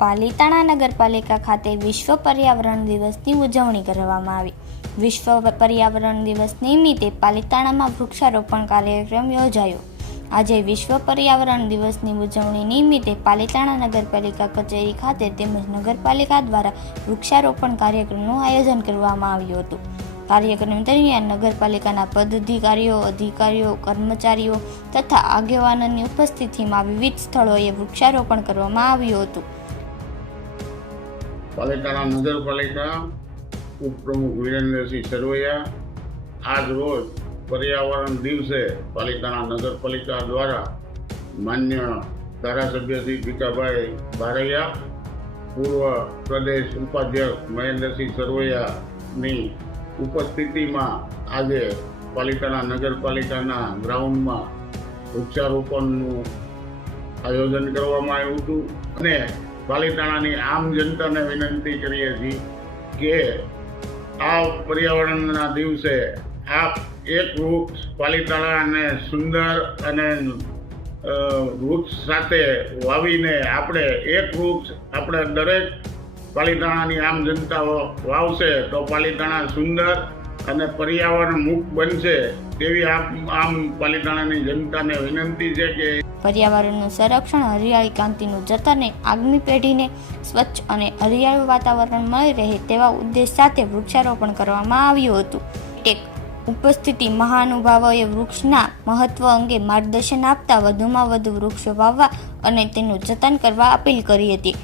પાલિતાણા નગરપાલિકા ખાતે વિશ્વ પર્યાવરણ દિવસની ઉજવણી કરવામાં આવી। વિશ્વ પર્યાવરણ દિવસ નિમિત્તે પાલિતાણામાં વૃક્ષારોપણ કાર્યક્રમ યોજાયો। આજે વિશ્વ પર્યાવરણ દિવસની ઉજવણી નિમિત્તે પાલિતાણા નગરપાલિકા કચેરી ખાતે તેમજ નગરપાલિકા દ્વારા વૃક્ષારોપણ કાર્યક્રમનું આયોજન કરવામાં આવ્યું હતું। કાર્યક્રમ દરમિયાન નગરપાલિકાના પદાધિકારીઓ, અધિકારીઓ, કર્મચારીઓ તથા આગેવાનોની ઉપસ્થિતિમાં વિવિધ સ્થળોએ વૃક્ષારોપણ કરવામાં આવ્યું હતું। પાલિતાણા નગરપાલિકા ઉપપ્રમુખ વિરેન્દ્રસિંહ સરવૈયા આજ રોજ પર્યાવરણ દિવસે પાલિતાણા નગરપાલિકા દ્વારા માન્ય ધારાસભ્ય શ્રી ભીખાભાઈ બારૈયા, પૂર્વ પ્રદેશ ઉપાધ્યક્ષ મહેન્દ્રસિંહ સરવૈયાની ઉપસ્થિતિમાં આજે પાલિતાણા નગરપાલિકાના ગ્રાઉન્ડમાં વૃક્ષારોપણનું આયોજન કરવામાં આવ્યું હતું અને પાલિતાણાની આમ જનતાને વિનંતી કરીએ છીએ કે આ પર્યાવરણના દિવસે આપ એક વૃક્ષ પાલિતાણાને સુંદર અને વૃક્ષ સાથે વાવીને આપણે એક વૃક્ષ આપણે દરેક પાલિતાણાની આમ જનતા વાવશે તો પાલિતાણા સુંદર અને પર્યાવરણ મુક્ત બનશે તેવી આમ પાલિતાણાની જનતાને વિનંતી છે કે પર્યાવરણનું સંરક્ષણ, હરિયાળી ક્રાંતિનું જતન, આગામી પેઢીને સ્વચ્છ અને હરિયાળું વાતાવરણ મળી રહે તેવા ઉદ્દેશ સાથે વૃક્ષારોપણ કરવામાં આવ્યું હતું। ઉપસ્થિતિ મહાનુભાવોએ વૃક્ષના મહત્વ અંગે માર્ગદર્શન આપતા વધુમાં વધુ વૃક્ષો વાવવા અને તેનું જતન કરવા અપીલ કરી હતી।